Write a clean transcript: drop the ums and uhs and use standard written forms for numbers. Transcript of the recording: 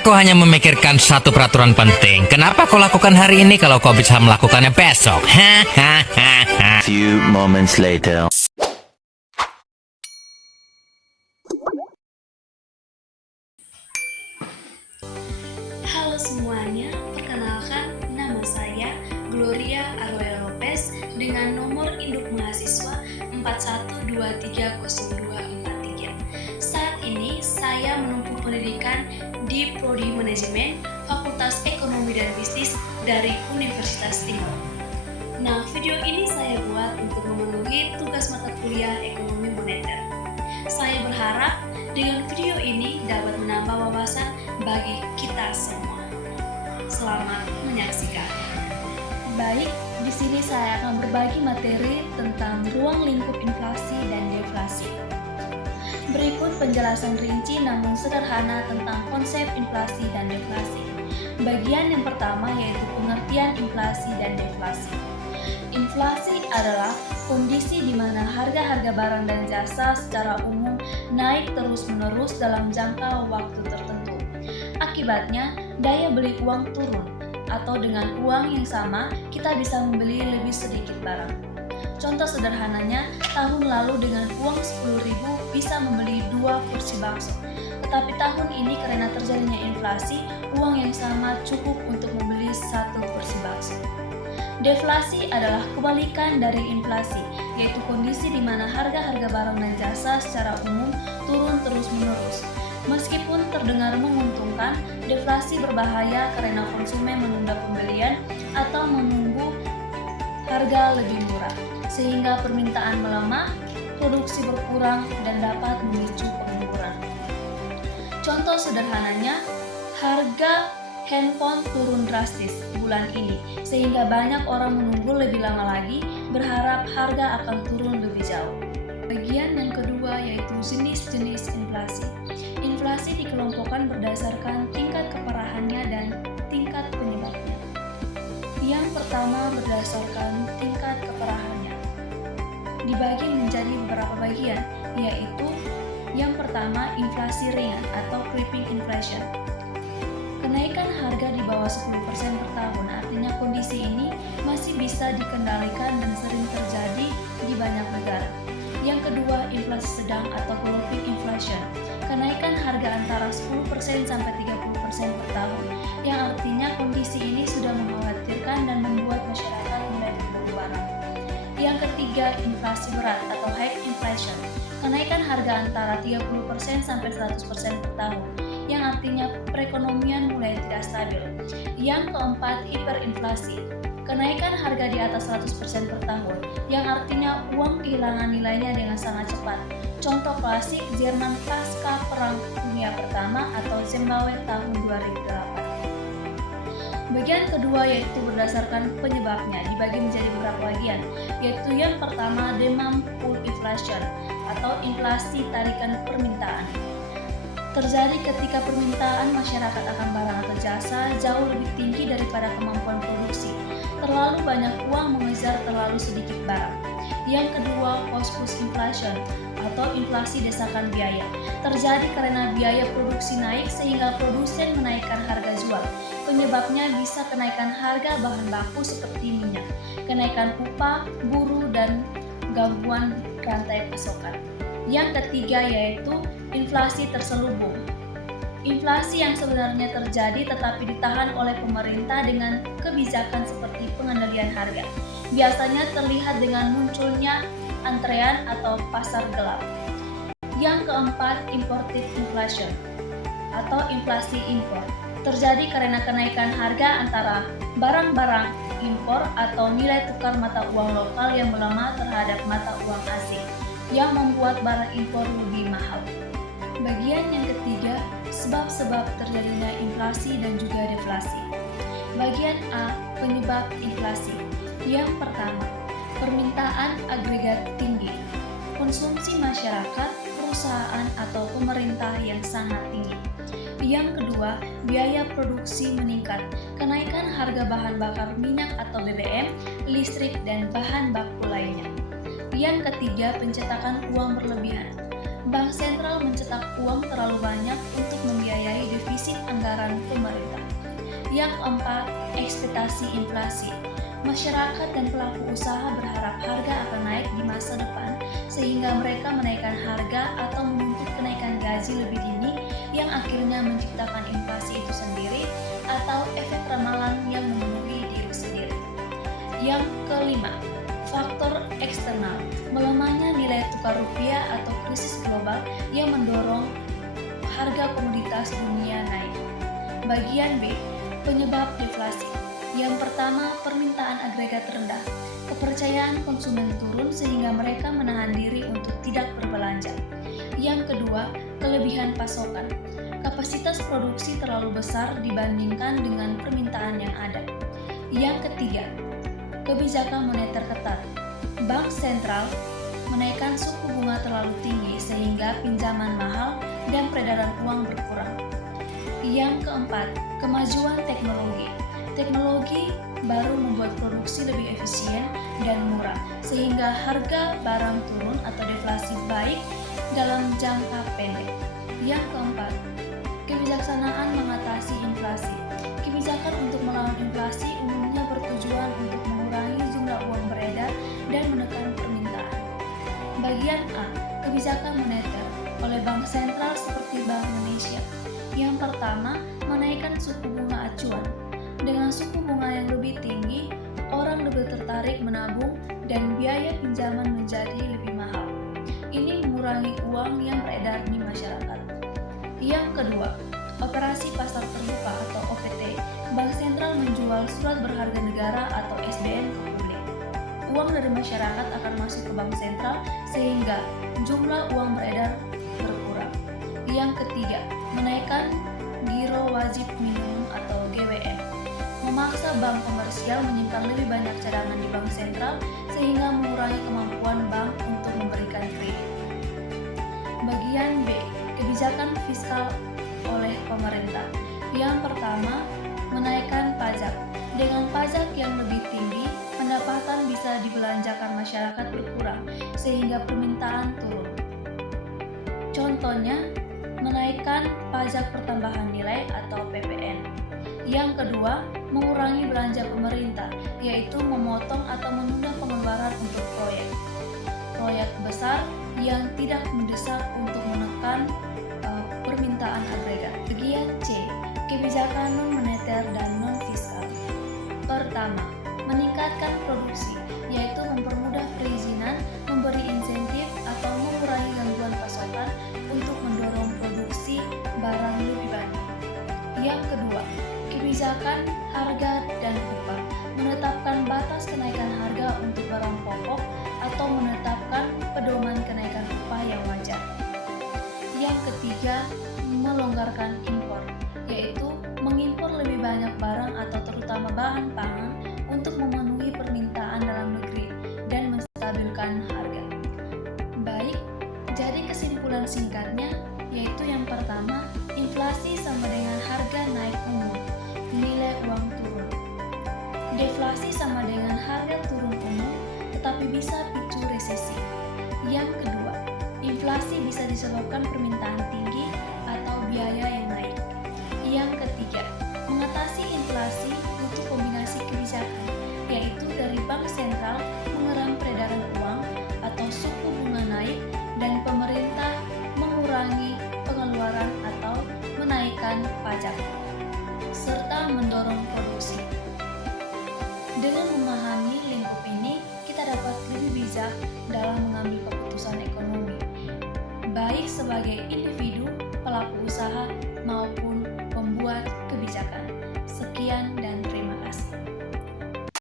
Aku hanya memikirkan satu peraturan penting. Kenapa kau lakukan hari ini kalau kau bisa melakukannya besok? Hahaha. Few moments later. Halo semuanya, perkenalkan nama saya Gloria Arroyo Lopez dengan nomor induk mahasiswa 41230243. Saat ini saya menempuh pendidikan di Prodi Manajemen Fakultas Ekonomi dan Bisnis dari Universitas Timur. Nah, video ini saya buat untuk memenuhi tugas mata kuliah Ekonomi Moneter. Saya berharap dengan video ini dapat menambah wawasan bagi kita semua. Selamat menyaksikan. Baik, di sini saya akan berbagi materi tentang ruang lingkup inflasi dan deflasi. Berikut penjelasan rinci namun sederhana tentang konsep inflasi dan deflasi. Bagian yang pertama yaitu pengertian inflasi dan deflasi. Inflasi adalah kondisi di mana harga-harga barang dan jasa secara umum naik terus-menerus dalam jangka waktu tertentu. Akibatnya, daya beli uang turun, atau dengan uang yang sama, kita bisa membeli lebih sedikit barang. Contoh sederhananya, tahun lalu dengan uang 10.000 bisa membeli 2 kursi bakso. Tetapi tahun ini karena terjadinya inflasi, uang yang sama cukup untuk membeli 1 kursi bakso. Deflasi adalah kebalikan dari inflasi, yaitu kondisi di mana harga-harga barang dan jasa secara umum turun terus-menerus. Meskipun terdengar menguntungkan, deflasi berbahaya karena konsumen menunda pembelian atau menunggu harga lebih murah, sehingga permintaan melemah, produksi berkurang, dan dapat memicu pengangguran. Contoh sederhananya, harga handphone turun drastis bulan ini, sehingga banyak orang menunggu lebih lama lagi, berharap harga akan turun lebih jauh. Bagian yang kedua yaitu jenis-jenis inflasi. Inflasi dikelompokkan berdasarkan tingkat keparahannya dan tingkat penyebabnya. Yang pertama berdasarkan tingkat keparahannya. Dibagi menjadi beberapa bagian, yaitu yang pertama inflasi ringan atau creeping inflation. Kenaikan harga di bawah 10% per tahun, artinya kondisi ini masih bisa dikendalikan dan sering terjadi di banyak negara. Yang kedua, inflasi sedang atau galloping inflation. Kenaikan harga antara 10% sampai 30% per tahun, yang artinya kondisi ini sudah mengkhawatirkan dan membuat masyarakat mulai berburu barang. Yang ketiga, inflasi berat atau high inflation. Kenaikan harga antara 30% sampai 100% per tahun, yang artinya perekonomian mulai tidak stabil. Yang keempat, hiperinflasi. Kenaikan harga di atas 100% per tahun, yang artinya uang kehilangan nilainya dengan sangat cepat. Contoh klasik Jerman pasca Perang Dunia Pertama atau Zimbabwe tahun 2008. Bagian kedua yaitu berdasarkan penyebabnya, dibagi menjadi beberapa bagian, yaitu yang pertama demand pull inflation atau inflasi tarikan permintaan. Terjadi ketika permintaan masyarakat akan barang atau jasa jauh lebih tinggi daripada kemampuan produksi. Terlalu banyak uang mengejar terlalu sedikit barang. Yang kedua, cost push inflation atau inflasi desakan biaya. Terjadi karena biaya produksi naik sehingga produsen menaikkan harga jual. Penyebabnya bisa kenaikan harga bahan baku seperti minyak, kenaikan upah, buruh, dan gangguan rantai pasokan. Yang ketiga yaitu inflasi terselubung. Inflasi yang sebenarnya terjadi tetapi ditahan oleh pemerintah dengan kebijakan seperti pengendalian harga. Biasanya terlihat dengan munculnya antrean atau pasar gelap. Yang keempat, imported inflation atau inflasi impor. Terjadi karena kenaikan harga antara barang-barang impor atau nilai tukar mata uang lokal yang melemah terhadap mata uang asing, yang membuat barang impor lebih mahal. Bagian yang ketiga, sebab-sebab terjadinya inflasi dan juga deflasi. Bagian A, penyebab inflasi. Yang pertama, permintaan agregat tinggi. Konsumsi masyarakat, perusahaan atau pemerintah yang sangat tinggi. Yang kedua, biaya produksi meningkat. Kenaikan harga bahan bakar minyak atau BBM, listrik, dan bahan baku lainnya. Yang ketiga, pencetakan uang berlebihan. Bank sentral mencetak uang terlalu banyak untuk membiayai defisit anggaran sasaran pemerintah. Yang keempat, ekspektasi inflasi. Masyarakat dan pelaku usaha berharap harga akan naik di masa depan sehingga mereka menaikkan harga atau menuntut kenaikan gaji lebih dini yang akhirnya menciptakan inflasi itu sendiri atau efek ramalan yang memenuhi diri sendiri. Yang kelima, faktor eksternal. Melemahnya nilai tukar rupiah atau krisis global yang mendorong harga komoditas dunia naik. Bagian B, penyebab deflasi. Yang pertama, permintaan agregat rendah. Kepercayaan konsumen turun sehingga mereka menahan diri untuk tidak berbelanja. Yang kedua, kelebihan pasokan. Kapasitas produksi terlalu besar dibandingkan dengan permintaan yang ada. Yang ketiga, kebijakan moneter ketat. Bank sentral menaikkan suku bunga terlalu tinggi sehingga pinjaman mahal dan peredaran uang berkurang. Yang keempat, kemajuan teknologi. Teknologi baru membuat produksi lebih efisien dan murah, sehingga harga barang turun atau deflasi baik dalam jangka pendek. Yang keempat, kebijaksanaan mengatasi inflasi. Kebijakan untuk melawan inflasi umumnya bertujuan untuk mengurangi jumlah uang beredar dan menekan permintaan. Bagian A, kebijakan moneter oleh bank sentral seperti Bank Indonesia. Yang pertama, menaikkan suku bunga acuan. Dengan suku bunga yang lebih tinggi, orang lebih tertarik menabung dan biaya pinjaman menjadi lebih mahal. Ini mengurangi uang yang beredar di masyarakat. Yang kedua, operasi pasar terbuka atau OPT. Bank sentral menjual surat berharga negara atau SBN ke publik. Uang dari masyarakat akan masuk ke bank sentral sehingga jumlah uang beredar berkurang. Yang ketiga, menaikkan giro wajib minimum atau GWM. Memaksa bank komersial menyimpan lebih banyak cadangan di bank sentral sehingga mengurangi kemampuan bank untuk memberikan kredit. Bagian B, kebijakan fiskal oleh pemerintah. Yang pertama, menaikkan pajak. Dengan pajak yang lebih tinggi, pendapatan bisa dibelanjakan masyarakat berkurang sehingga permintaan turun. Contohnya, menaikkan pajak pertambahan nilai atau PPN. Yang kedua, mengurangi belanja pemerintah, yaitu memotong atau menunda pengeluaran untuk proyek besar yang tidak mendesak untuk menekan permintaan agregat. Bagian C, kebijakan non-moneter dan non-fiskal. Pertama, meningkatkan produksi, yaitu mempermudah perizinan, memberi insentif atau mengurangi gangguan pasokan untuk mendorong produksi barang lebih banyak. Yang kedua, kebijakan harga dan upah, menetapkan batas kenaikan harga untuk barang pokok atau menetapkan pedoman kenaikan upah yang wajar. Yang ketiga, melonggarkan impor, yaitu mengimpor lebih banyak barang atau terutama bahan pangan untuk memenuhi permintaan dalam negeri dan menstabilkan harga. Baik, jadi kesimpulan singkatnya yaitu yang pertama, inflasi sama dengan harga naik umum, nilai uang turun. Deflasi sama dengan harga turun umum, tetapi bisa picu resesi. Yang kedua, inflasi bisa disebabkan permintaan tinggi atau biaya yang naik. Yang ketiga, mengatasi inflasi butuh kombinasi kebijakan, yaitu dari bank sentral mengeram peredaran uang atau suku bunga naik dan pemerintah mengurangi pengeluaran atau menaikkan pajak, serta mendorong produksi. Dengan memahami lingkup ini, kita dapat lebih bijak dalam mengambil keputusan ekonomi, baik sebagai individu, pelaku usaha, maupun